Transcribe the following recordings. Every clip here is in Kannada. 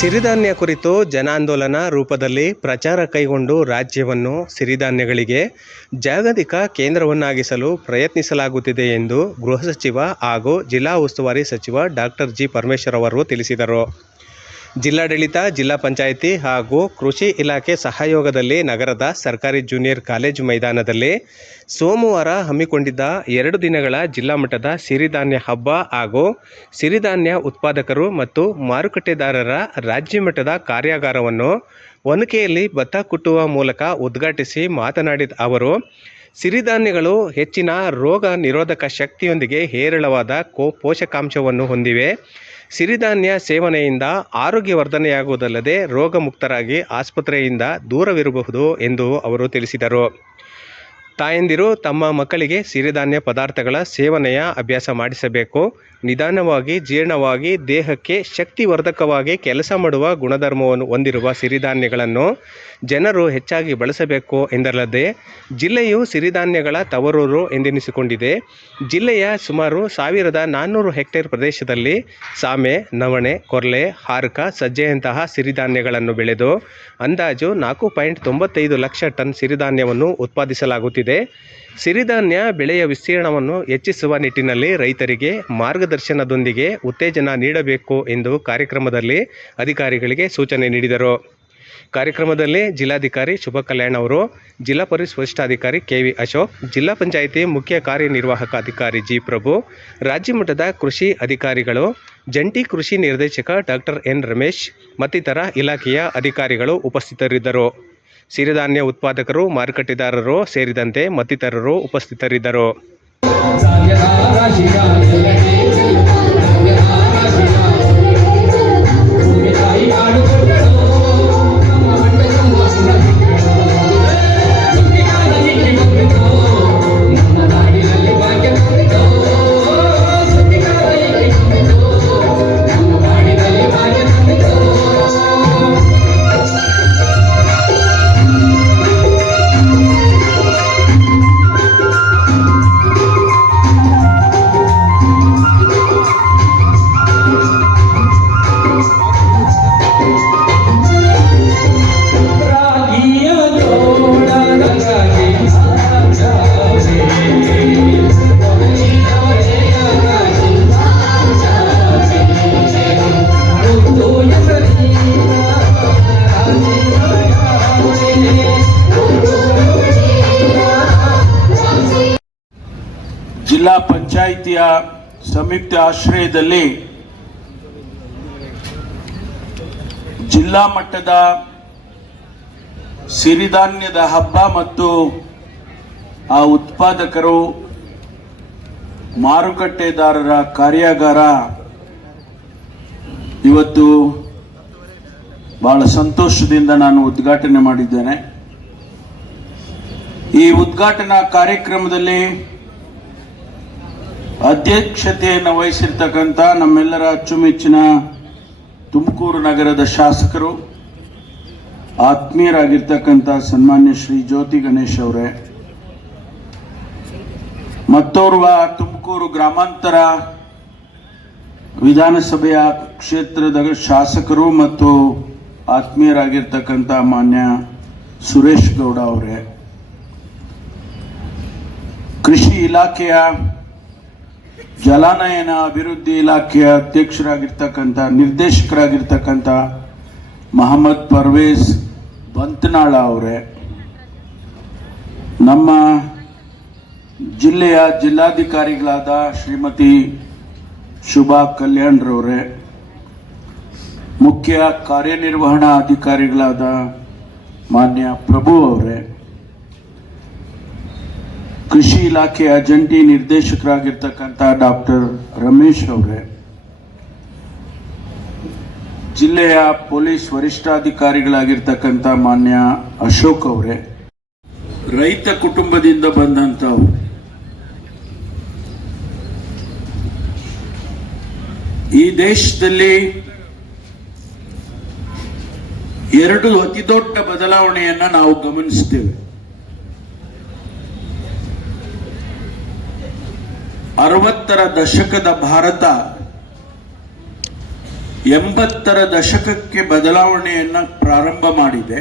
ಸಿರಿಧಾನ್ಯ ಕುರಿತು ಜನಾಂದೋಲನ ರೂಪದಲ್ಲಿ ಪ್ರಚಾರ ಕೈಗೊಂಡು ರಾಜ್ಯವನ್ನು ಸಿರಿಧಾನ್ಯಗಳಿಗೆ ಜಾಗತಿಕ ಕೇಂದ್ರವನ್ನಾಗಿಸಲು ಪ್ರಯತ್ನಿಸಲಾಗುತ್ತಿದೆ ಎಂದು ಗೃಹ ಸಚಿವ ಹಾಗೂ ಜಿಲ್ಲಾ ಉಸ್ತುವಾರಿ ಸಚಿವ ಡಾಕ್ಟರ್ ಜಿ. ಪರಮೇಶ್ವರ್ ಅವರು ತಿಳಿಸಿದರು. ಜಿಲ್ಲಾಡಳಿತ, ಜಿಲ್ಲಾ ಪಂಚಾಯಿತಿ ಹಾಗೂ ಕೃಷಿ ಇಲಾಖೆ ಸಹಯೋಗದಲ್ಲಿ ನಗರದ ಸರ್ಕಾರಿ ಜೂನಿಯರ್ ಕಾಲೇಜು ಮೈದಾನದಲ್ಲಿ ಸೋಮವಾರ ಹಮ್ಮಿಕೊಂಡಿದ್ದ 2 ದಿನಗಳ ಜಿಲ್ಲಾ ಮಟ್ಟದ ಸಿರಿಧಾನ್ಯ ಹಬ್ಬ ಹಾಗೂ ಸಿರಿಧಾನ್ಯ ಉತ್ಪಾದಕರು ಮತ್ತು ಮಾರುಕಟ್ಟೆದಾರರ ರಾಜ್ಯ ಮಟ್ಟದ ಕಾರ್ಯಾಗಾರವನ್ನು ಒನಕೆಯಲ್ಲಿ ಭತ್ತ ಕುಟ್ಟುವ ಮೂಲಕ ಉದ್ಘಾಟಿಸಿ ಮಾತನಾಡಿದ ಅವರು, ಸಿರಿಧಾನ್ಯಗಳು ಹೆಚ್ಚಿನ ರೋಗ ನಿರೋಧಕ ಶಕ್ತಿಯೊಂದಿಗೆ ಹೇರಳವಾದ ಪೋಷಕಾಂಶವನ್ನು ಹೊಂದಿವೆ. ಸಿರಿಧಾನ್ಯ ಸೇವನೆಯಿಂದ ಆರೋಗ್ಯವರ್ಧನೆಯಾಗುವುದಲ್ಲದೆ ರೋಗಮುಕ್ತರಾಗಿ ಆಸ್ಪತ್ರೆಯಿಂದ ದೂರವಿರಬಹುದು ಎಂದು ಅವರು ತಿಳಿಸಿದರು. ತಾಯಂದಿರು ತಮ್ಮ ಮಕ್ಕಳಿಗೆ ಸಿರಿಧಾನ್ಯ ಪದಾರ್ಥಗಳ ಸೇವನೆಯ ಅಭ್ಯಾಸ ಮಾಡಿಸಬೇಕು. ನಿಧಾನವಾಗಿ ಜೀರ್ಣವಾಗಿ ದೇಹಕ್ಕೆ ಶಕ್ತಿವರ್ಧಕವಾಗಿ ಕೆಲಸ ಮಾಡುವ ಗುಣಧರ್ಮವನ್ನು ಹೊಂದಿರುವ ಸಿರಿಧಾನ್ಯಗಳನ್ನು ಜನರು ಹೆಚ್ಚಾಗಿ ಬಳಸಬೇಕು ಎಂದಲ್ಲದೆ, ಜಿಲ್ಲೆಯು ಸಿರಿಧಾನ್ಯಗಳ ತವರೂರು ಎಂದೆನಿಸಿಕೊಂಡಿದೆ. ಜಿಲ್ಲೆಯ ಸುಮಾರು 1400 ಹೆಕ್ಟೇರ್ ಪ್ರದೇಶದಲ್ಲಿ ಸಾಮೆ, ನವಣೆ, ಕೊರ್ಲೆ, ಹಾರಕ, ಸಜ್ಜೆಯಂತಹ ಸಿರಿಧಾನ್ಯಗಳನ್ನು ಬೆಳೆದು ಅಂದಾಜು 4.95 ಲಕ್ಷ ಟನ್ ಸಿರಿಧಾನ್ಯವನ್ನು ಉತ್ಪಾದಿಸಲಾಗುತ್ತಿದೆ. ಸಿರಿಧಾನ್ಯ ಬೆಳೆಯ ವಿಸ್ತೀರ್ಣವನ್ನು ಹೆಚ್ಚಿಸುವ ನಿಟ್ಟಿನಲ್ಲಿ ರೈತರಿಗೆ ಮಾರ್ಗದರ್ಶನದೊಂದಿಗೆ ಉತ್ತೇಜನ ನೀಡಬೇಕು ಎಂದು ಕಾರ್ಯಕ್ರಮದಲ್ಲಿ ಅಧಿಕಾರಿಗಳಿಗೆ ಸೂಚನೆ ನೀಡಿದರು. ಕಾರ್ಯಕ್ರಮದಲ್ಲಿ ಜಿಲ್ಲಾಧಿಕಾರಿ ಶುಭ ಕಲ್ಯಾಣ್ ಅವರು, ಜಿಲ್ಲಾ ಪೊಲೀಸ್ ವರಿಷ್ಠಾಧಿಕಾರಿ ಕೆ.ವಿ. ಅಶೋಕ್, ಜಿಲ್ಲಾ ಪಂಚಾಯಿತಿ ಮುಖ್ಯ ಕಾರ್ಯನಿರ್ವಾಹಕ ಅಧಿಕಾರಿ ಜಿ. ಪ್ರಭು, ರಾಜ್ಯ ಮಟ್ಟದ ಕೃಷಿ ಅಧಿಕಾರಿಗಳು, ಜಂಟಿ ಕೃಷಿ ನಿರ್ದೇಶಕ ಡಾಕ್ಟರ್ ಎನ್. ರಮೇಶ್ ಮತ್ತಿತರ ಇಲಾಖೆಯ ಅಧಿಕಾರಿಗಳು ಉಪಸ್ಥಿತರಿದ್ದರು. ಸಿರಿಧಾನ್ಯ ಉತ್ಪಾದಕರು, ಮಾರುಕಟ್ಟೆದಾರರು ಸೇರಿದಂತೆ ಮತ್ತಿತರರು ಉಪಸ್ಥಿತರಿದ್ದರು. ಜಿಲ್ಲಾ ಪಂಚಾಯಿತಿಯ ಸಂಯುಕ್ತ ಆಶ್ರಯದಲ್ಲಿ ಜಿಲ್ಲಾ ಮಟ್ಟದ ಸಿರಿಧಾನ್ಯದ ಹಬ್ಬ ಮತ್ತು ಆ ಉತ್ಪಾದಕರು, ಮಾರುಕಟ್ಟೆದಾರರ ಕಾರ್ಯಾಗಾರ ಇವತ್ತು ಬಹಳ ಸಂತೋಷದಿಂದ ನಾನು ಉದ್ಘಾಟನೆ ಮಾಡಿದ್ದೇನೆ. ಈ ಉದ್ಘಾಟನಾ ಕಾರ್ಯಕ್ರಮದಲ್ಲಿ ಅಧ್ಯಕ್ಷತೆಯನ್ನು ವಹಿಸಿರ್ತಕ್ಕಂಥ ನಮ್ಮೆಲ್ಲರ ಅಚ್ಚುಮೆಚ್ಚಿನ ತುಮಕೂರು ನಗರದ ಶಾಸಕರು, ಆತ್ಮೀಯರಾಗಿರ್ತಕ್ಕಂಥ ಸನ್ಮಾನ್ಯ ಶ್ರೀ ಜ್ಯೋತಿ ಗಣೇಶ್ ಅವರೇ, ಮತ್ತೋರ್ವ ತುಮಕೂರು ಗ್ರಾಮಾಂತರ ವಿಧಾನಸಭೆಯ ಕ್ಷೇತ್ರದ ಶಾಸಕರು ಮತ್ತು ಆತ್ಮೀಯರಾಗಿರ್ತಕ್ಕಂಥ ಮಾನ್ಯ ಸುರೇಶ್ ಗೌಡ ಅವರೇ, ಕೃಷಿ ಇಲಾಖೆಯ ಜಲಾನಯನ ಅಭಿವೃದ್ಧಿ ಇಲಾಖೆಯ ಅಧ್ಯಕ್ಷರಾಗಿರ್ತಕ್ಕಂಥ ನಿರ್ದೇಶಕರಾಗಿರ್ತಕ್ಕಂಥ ಮಹಮ್ಮದ್ ಪರ್ವೇಜ್ ಬಂತನಾಳ ಅವರೇ, ನಮ್ಮ ಜಿಲ್ಲೆಯ ಜಿಲ್ಲಾಧಿಕಾರಿಗಳಾದ ಶ್ರೀಮತಿ ಶುಭಾ ಕಲ್ಯಾಣ್ರವರೇ, ಮುಖ್ಯ ಕಾರ್ಯನಿರ್ವಹಣಾ ಅಧಿಕಾರಿಗಳಾದ ಮಾನ್ಯ ಪ್ರಭು ಅವರೇ, ಕೃಷಿ ಇಲಾಖೆಯ ಜಂಟಿ ನಿರ್ದೇಶಕರಾಗಿರ್ತಕ್ಕಂಥ ಡಾಕ್ಟರ್ ರಮೇಶ್ ಅವರೇ, ಜಿಲ್ಲೆಯ ಪೊಲೀಸ್ ವರಿಷ್ಠಾಧಿಕಾರಿಗಳಾಗಿರ್ತಕ್ಕಂಥ ಮಾನ್ಯ ಅಶೋಕ್ ಅವರೇ, ರೈತ ಕುಟುಂಬದಿಂದ ಬಂದಂಥವರು, ಈ ದೇಶದಲ್ಲಿ 2 ಅತಿ ದೊಡ್ಡ ಬದಲಾವಣೆಯನ್ನ ನಾವು ಗಮನಿಸ್ತೇವೆ. 60ರ ದಶಕದ ಭಾರತ ಎಂಬತ್ತರ ದಶಕಕ್ಕೆ ಬದಲಾವಣೆಯನ್ನ ಪ್ರಾರಂಭ ಮಾಡಿದೆ.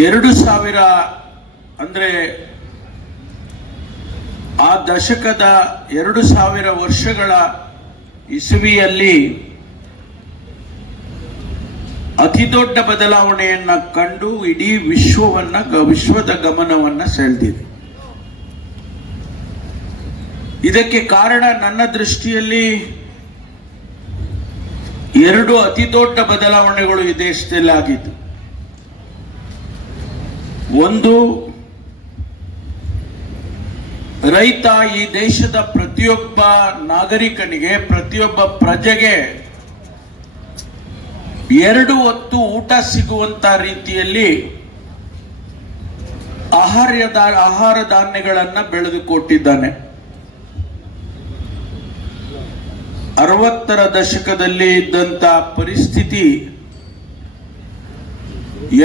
2000 ಅಂದ್ರೆ ಆ ದಶಕದ 2000 ವರ್ಷಗಳ ಇಸವಿಯಲ್ಲಿ ಅತಿ ದೊಡ್ಡ ಬದಲಾವಣೆಯನ್ನ ಕಂಡು ಇಡೀ ವಿಶ್ವದ ಗಮನವನ್ನ ಸೆಳೆದಿದೆ. ಇದಕ್ಕೆ ಕಾರಣ ನನ್ನ ದೃಷ್ಟಿಯಲ್ಲಿ 2 ಅತಿ ದೊಡ್ಡ ಬದಲಾವಣೆಗಳು ಈ ದೇಶದಲ್ಲಿ ಆಗಿದ್ದು. ಒಂದು, ರೈತ ಈ ದೇಶದ ಪ್ರತಿಯೊಬ್ಬ ನಾಗರಿಕನಿಗೆ, ಪ್ರತಿಯೊಬ್ಬ ಪ್ರಜೆಗೆ 2 ಹೊತ್ತು ಊಟ ಸಿಗುವಂತ ರೀತಿಯಲ್ಲಿ ಆಹಾರ ಧಾನ್ಯಗಳನ್ನು ಬೆಳೆದುಕೊಟ್ಟಿದ್ದಾನೆ. 60ರ ದಶಕದಲ್ಲಿ ಇದ್ದಂತ ಪರಿಸ್ಥಿತಿ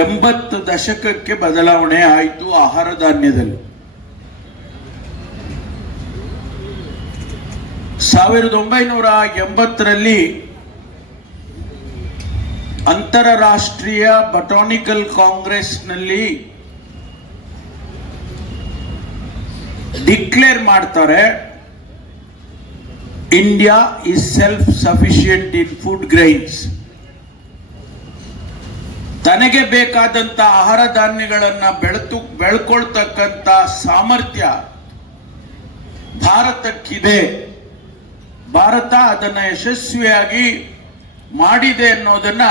80 ದಶಕಕ್ಕೆ ಬದಲಾವಣೆ ಆಯಿತು ಆಹಾರ ಧಾನ್ಯದಲ್ಲಿ. 1980ರಲ್ಲಿ ಅಂತಾರಾಷ್ಟ್ರೀಯ ಬಟಾನಿಕಲ್ ಕಾಂಗ್ರೆಸ್ನಲ್ಲಿ ಡಿಕ್ಲೇರ್ ಮಾಡ್ತಾರೆ, India is self sufficient in food grains. ತನಗೆ ಬೇಕಾದಂತ ಆಹಾರ ಧಾನ್ಯಗಳನ್ನ ಬೆಳ್ಕೊಳ್ತಕ್ಕಂತ ಸಾಮರ್ಥ್ಯ ಭಾರತಕ್ಕಿದೆ. ಭಾರತ ಅದನ್ನ ಯಶಸ್ವಿಯಾಗಿ ಮಾಡಿದೆ ಅನ್ನೋದನ್ನ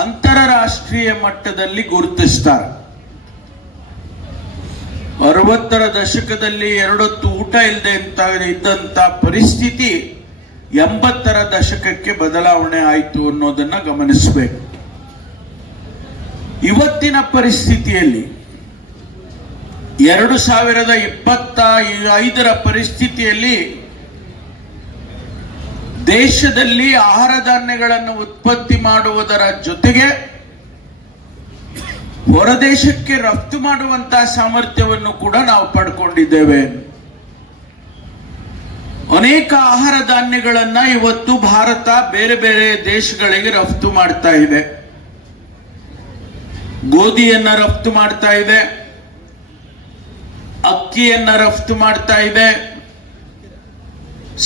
ಅಂತಾರಾಷ್ಟ್ರೀಯ ಮಟ್ಟದಲ್ಲಿ ಗುರುತಿಸ್ತಾರೆ. 60ರ ದಶಕದಲ್ಲಿ 2 ಹೊತ್ತು ಊಟ ಇಲ್ಲದೆ ಇದ್ದಂತ ಪರಿಸ್ಥಿತಿ 80ರ ದಶಕಕ್ಕೆ ಬದಲಾವಣೆ ಆಯಿತು ಅನ್ನೋದನ್ನ ಗಮನಿಸಬೇಕು. ಇವತ್ತಿನ ಪರಿಸ್ಥಿತಿಯಲ್ಲಿ 2025ರ ಪರಿಸ್ಥಿತಿಯಲ್ಲಿ ದೇಶದಲ್ಲಿ ಆಹಾರ ಧಾನ್ಯಗಳನ್ನು ಉತ್ಪತ್ತಿ ಮಾಡುವುದರ ಜೊತೆಗೆ ಹೊರದೇಶಕ್ಕೆ ರಫ್ತು ಮಾಡುವಂತಹ ಸಾಮರ್ಥ್ಯವನ್ನು ಕೂಡ ನಾವು ಪಡ್ಕೊಂಡಿದ್ದೇವೆ. ಅನೇಕ ಆಹಾರ ಧಾನ್ಯಗಳನ್ನ ಇವತ್ತು ಭಾರತ ಬೇರೆ ಬೇರೆ ದೇಶಗಳಿಗೆ ರಫ್ತು ಮಾಡ್ತಾ ಇದೆ. ಗೋಧಿಯನ್ನ ರಫ್ತು ಮಾಡ್ತಾ ಇದೆ, ಅಕ್ಕಿಯನ್ನ ರಫ್ತು ಮಾಡ್ತಾ ಇದೆ,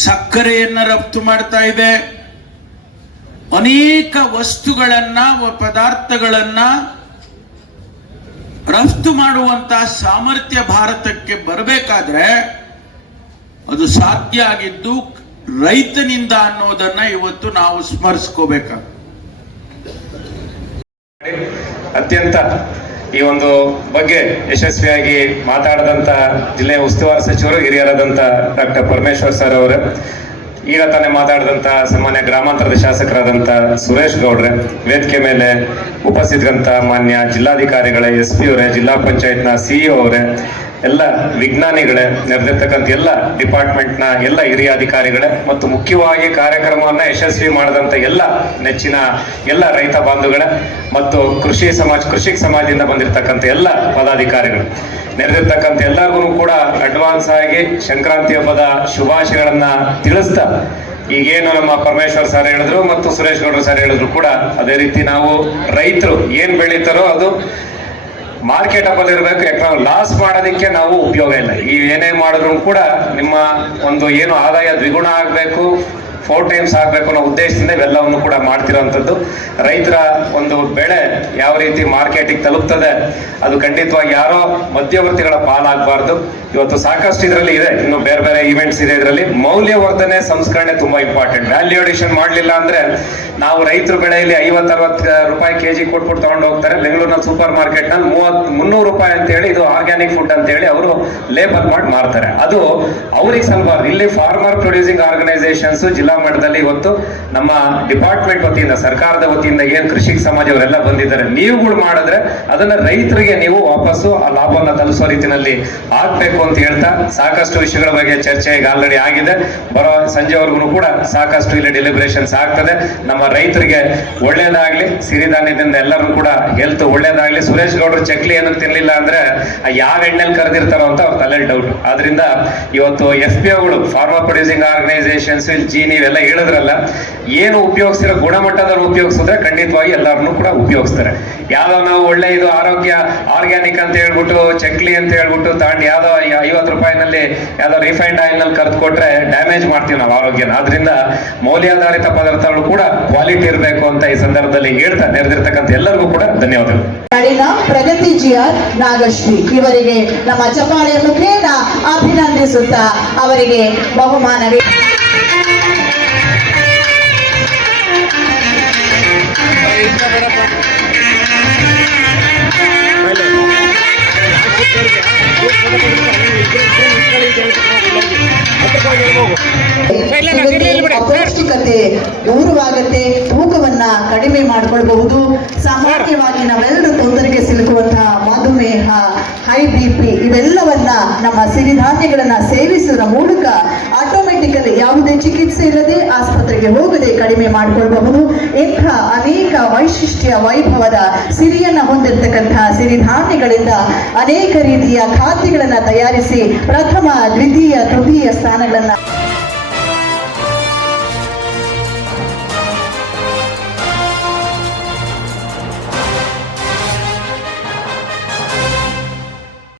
ಸಕ್ಕರೆಯನ್ನ ರಫ್ತು ಮಾಡ್ತಾ ಇದೆ. ಅನೇಕ ವಸ್ತುಗಳನ್ನ, ಪದಾರ್ಥಗಳನ್ನ ರಫ್ತು ಮಾಡುವಂತಹ ಸಾಮರ್ಥ್ಯ ಭಾರತಕ್ಕೆ ಬರಬೇಕಾದ್ರೆ ಅದು ಸಾಧ್ಯ ಆಗಿದ್ದು ರೈತನಿಂದ ಅನ್ನೋದನ್ನ ಇವತ್ತು ನಾವು ಸ್ಮರಿಸ್ಕೋಬೇಕಾಗ. ಅತ್ಯಂತ ಈ ಒಂದು ಬಗ್ಗೆ ಯಶಸ್ವಿಯಾಗಿ ಮಾತಾಡಿದಂತ ಜಿಲ್ಲೆಯ ಉಸ್ತುವಾರಿ ಸಚಿವರು ಹಿರಿಯರಾದಂತ ಡಾಕ್ಟರ್ ಪರಮೇಶ್ವರ್ ಸರ್ ಅವರೇ, ಈಗ ತಾನೇ ಮಾತಾಡಿದಂತ ಸಾಮಾನ್ಯ ಗ್ರಾಮಾಂತರದ ಶಾಸಕರಾದಂತ ಸುರೇಶ್ ಗೌಡ್ರೆ, ವೇದಿಕೆ ಮೇಲೆ ಉಪಸ್ಥಿತರಂತ ಮಾನ್ಯ ಜಿಲ್ಲಾಧಿಕಾರಿಗಳೇ, SP ಅವರೇ, ಜಿಲ್ಲಾ ಪಂಚಾಯತ್ನ CEO ಅವರೇ, ಎಲ್ಲ ವಿಜ್ಞಾನಿಗಳೇ, ನೆರೆದಿರ್ತಕ್ಕಂಥ ಎಲ್ಲ ಡಿಪಾರ್ಟ್ಮೆಂಟ್ನ ಎಲ್ಲ ಹಿರಿಯ ಅಧಿಕಾರಿಗಳೇ ಮತ್ತು ಮುಖ್ಯವಾಗಿ ಕಾರ್ಯಕ್ರಮವನ್ನ ಯಶಸ್ವಿ ಮಾಡಿದಂತ ಎಲ್ಲ ನೆಚ್ಚಿನ ಎಲ್ಲ ರೈತ ಬಾಂಧುಗಳೇ ಮತ್ತು ಕೃಷಿಕ ಸಮಾಜದಿಂದ ಬಂದಿರತಕ್ಕಂಥ ಎಲ್ಲ ಪದಾಧಿಕಾರಿಗಳು, ನೆರೆದಿರ್ತಕ್ಕಂಥ ಎಲ್ಲರಿಗೂ ಕೂಡ ಅಡ್ವಾನ್ಸ್ ಆಗಿ ಸಂಕ್ರಾಂತಿ ಹಬ್ಬದ ಶುಭಾಶಯಗಳನ್ನ ತಿಳಿಸ್ತಾ, ಈಗೇನು ನಮ್ಮ ಪರಮೇಶ್ವರ್ ಸರ್ ಹೇಳಿದ್ರು ಮತ್ತು ಸುರೇಶ್ ಗೌಡ್ರು ಸರ್ ಹೇಳಿದ್ರು ಕೂಡ ಅದೇ ರೀತಿ ನಾವು ರೈತರು ಏನ್ ಬೆಳೀತಾರೋ ಅದು ಮಾರ್ಕೆಟ್ ಇರಬೇಕು. ಯಾಕಂದ್ರೆ ಲಾಸ್ ಮಾಡೋದಕ್ಕೆ ನಾವು ಉಪಯೋಗ ಇಲ್ಲ. ಈ ಏನೇ ಮಾಡಿದ್ರು ಕೂಡ ನಿಮ್ಮ ಒಂದು ಏನು ಆದಾಯ ದ್ವಿಗುಣ ಆಗಬೇಕು, 4 ಟೈಮ್ಸ್ ಆಗಬೇಕು ಅನ್ನೋ ಉದ್ದೇಶದಿಂದ ಇವೆಲ್ಲವನ್ನು ಕೂಡ ಮಾಡ್ತಿರೋಂಥದ್ದು. ರೈತರ ಒಂದು ಬೆಳೆ ಯಾವ ರೀತಿ ಮಾರ್ಕೆಟಿಗೆ ತಲುಪ್ತದೆ ಅದು ಖಂಡಿತವಾಗಿ ಯಾರೋ ಮಧ್ಯವರ್ತಿಗಳ ಪಾಲಾಗಬಾರ್ದು. ಇವತ್ತು ಸಾಕಷ್ಟು ಇದರಲ್ಲಿ ಇದೆ, ಇನ್ನು ಬೇರೆ ಬೇರೆ ಈವೆಂಟ್ಸ್ ಇದೆ. ಇದರಲ್ಲಿ ಮೌಲ್ಯವರ್ಧನೆ ಸಂಸ್ಕರಣೆ ತುಂಬಾ ಇಂಪಾರ್ಟೆಂಟ್. ವ್ಯಾಲ್ಯೂ ಅಡಿಷನ್ ಮಾಡಲಿಲ್ಲ ಅಂದ್ರೆ ನಾವು ರೈತರ ಬೆಳೆಯಲ್ಲಿ 50-60 ರೂಪಾಯಿ kg ಕೊಟ್ಬಿಟ್ಟು ತಗೊಂಡು ಹೋಗ್ತಾರೆ. ಬೆಂಗಳೂರಿನ ಸೂಪರ್ ಮಾರ್ಕೆಟ್ ನಲ್ಲಿ 300 ರೂಪಾಯಿ ಅಂತ ಹೇಳಿ ಇದು ಆರ್ಗ್ಯಾನಿಕ್ ಫುಡ್ ಅಂತ ಹೇಳಿ ಅವರು ಲೇಬಲ್ ಮಾಡಿ ಮಾರ್ತಾರೆ. ಅದು ಅವ್ರಿಗೆ ಸಲ್ಬಾರ್ದು. ಇಲ್ಲಿ ಫಾರ್ಮರ್ ಪ್ರೊಡ್ಯೂಸಿಂಗ್ ಆರ್ಗನೈಸೇಷನ್ಸ್, ಜಿಲ್ಲಾ ಜಿಲ್ಲಾ ಮಟ್ಟದಲ್ಲಿ ಇವತ್ತು ನಮ್ಮ ಡಿಪಾರ್ಟ್ಮೆಂಟ್ ವತಿಯಿಂದ, ಸರ್ಕಾರದ ವತಿಯಿಂದ ಏನ್ ಕೃಷಿ ಸಮಾಜ ಅವರೆಲ್ಲ ಬಂದಿದ್ದಾರೆ, ನೀವುಗಳು ಮಾಡಿದ್ರೆ ಅದನ್ನ ರೈತರಿಗೆ ನೀವು ವಾಪಸ್ಸು ಆ ಲಾಭವನ್ನ ತಲುಪಿಸೋ ರೀತಿಯಲ್ಲಿ ಆಗ್ಬೇಕು ಅಂತ ಹೇಳ್ತಾ ಸಾಕಷ್ಟು ವಿಷಯಗಳ ಬಗ್ಗೆ ಚರ್ಚೆ ಈಗ ಆಲ್ರೆಡಿ ಆಗಿದೆ. ಬರೋ ಸಂಜೆವರೆಗೂ ಕೂಡ ಸಾಕಷ್ಟು ಇಲ್ಲಿ ಡೆಲಿಬ್ರೇಷನ್ಸ್ ಆಗ್ತದೆ. ನಮ್ಮ ರೈತರಿಗೆ ಒಳ್ಳೇದಾಗ್ಲಿ, ಸಿರಿಧಾನ್ಯದಿಂದ ಎಲ್ಲರೂ ಕೂಡ ಹೆಲ್ತ್ ಒಳ್ಳೇದಾಗ್ಲಿ. ಸುರೇಶ್ ಗೌಡರು ಚಕ್ಲಿ ಏನಕ್ಕೆ ತಿನ್ಲಿಲ್ಲ ಅಂದ್ರೆ ಯಾವ ಎಣ್ಣೆಲಿ ಕರೆದಿರ್ತಾರೋ ಅಂತ ಅವ್ರ ತಲೆಯಲ್ಲಿ ಡೌಟ್. ಆದ್ರಿಂದ ಇವತ್ತು FPOಗಳು, ಫಾರ್ಮರ್ ಪ್ರೊಡ್ಯೂಸಿಂಗ್ ಆರ್ಗನೈಸೇಷನ್ಸ್, ನೀವೆಲ್ಲ ಹೇಳಿದ್ರಲ್ಲ, ಏನು ಉಪಯೋಗಿಸಿರೋ ಗುಣಮಟ್ಟದಲ್ಲಿ ಉಪಯೋಗಿಸಿದ್ರೆ ಖಂಡಿತವಾಗಿ ಎಲ್ಲರನ್ನೂ ಕೂಡ ಉಪಯೋಗಿಸ್ತಾರೆ. ಯಾವ್ದೋ ನಾವು ಒಳ್ಳೆ ಇದು ಆರೋಗ್ಯ ಆರ್ಗ್ಯಾನಿಕ್ ಅಂತ ಹೇಳ್ಬಿಟ್ಟು ಚಕ್ಲಿ ಅಂತ ಹೇಳ್ಬಿಟ್ಟು ತಗೊಂಡು ಯಾವ್ದೋ 50 ರೂಪಾಯಿನಲ್ಲಿ ಯಾವ್ದೋ ರಿಫೈನ್ಡ್ ಆಯಿಲ್ ನಲ್ಲಿ ಕರೆದು ಕೊಟ್ರೆ ಡ್ಯಾಮೇಜ್ ಮಾಡ್ತೀವಿ ನಾವು ಆರೋಗ್ಯನ. ಆದ್ರಿಂದ ಮೌಲ್ಯಾಧಾರಿತ ಪದಾರ್ಥಗಳು ಕೂಡ ಕ್ವಾಲಿಟಿ ಇರಬೇಕು ಅಂತ ಈ ಸಂದರ್ಭದಲ್ಲಿ ಹೇಳ್ತಾ ನೆರೆದಿರ್ತಕ್ಕಂಥ ಎಲ್ಲರಿಗೂ ಕೂಡ ಧನ್ಯವಾದಗಳು. ಪ್ರಗತಿ GR ನಾಗಶ್ರೀ ಇವರಿಗೆ ನಮ್ಮ ಚಪ್ಪಾಳೆಯ ಮುಖೇನ ಅಭಿನಂದಿಸುತ್ತಾ ಅವರಿಗೆ ಬಹುಮಾನವೇ. ಅಪೌಷ್ಟಿಕತೆ ದೂರವಾಗುತ್ತೆ, ತೂಕವನ್ನ ಕಡಿಮೆ ಮಾಡಿಕೊಳ್ಬಹುದು. ಸಾಮಾನ್ಯವಾಗಿ ನಾವೆಲ್ಲರೂ ತೊಂದರೆಗೆ ಸಿಲುಕುವಂತಹ ಮಧುಮೇಹ, ಹೈ BP ಇವೆಲ್ಲವನ್ನ ನಮ್ಮ ಸಿರಿಧಾನ್ಯಗಳನ್ನ ಸೇವಿಸುವ ಮೂಲಕ ಆಟೋಮೆಟಿಕಲಿ ಯಾವುದೇ ಚಿಕಿತ್ಸೆ ಇಲ್ಲದೆ ಆಸ್ಪತ್ರೆಗೆ ಹೋಗದೆ ಕಡಿಮೆ ಮಾಡಿಕೊಳ್ಳಬಹುದು. ಇಂಥ ಅನೇಕ ವೈಶಿಷ್ಟ್ಯ ವೈಭವದ ಸಿರಿಯನ್ನ ಹೊಂದಿರತಕ್ಕಂತಹ ಸಿರಿಧಾನ್ಯಗಳಿಂದ ಅನೇಕ ರೀತಿಯ ಖಾದ್ಯಗಳನ್ನ ತಯಾರಿಸಿ ಪ್ರಥಮ, ದ್ವಿತೀಯ, ತೃತೀಯ ಸ್ಥಾನಗಳನ್ನ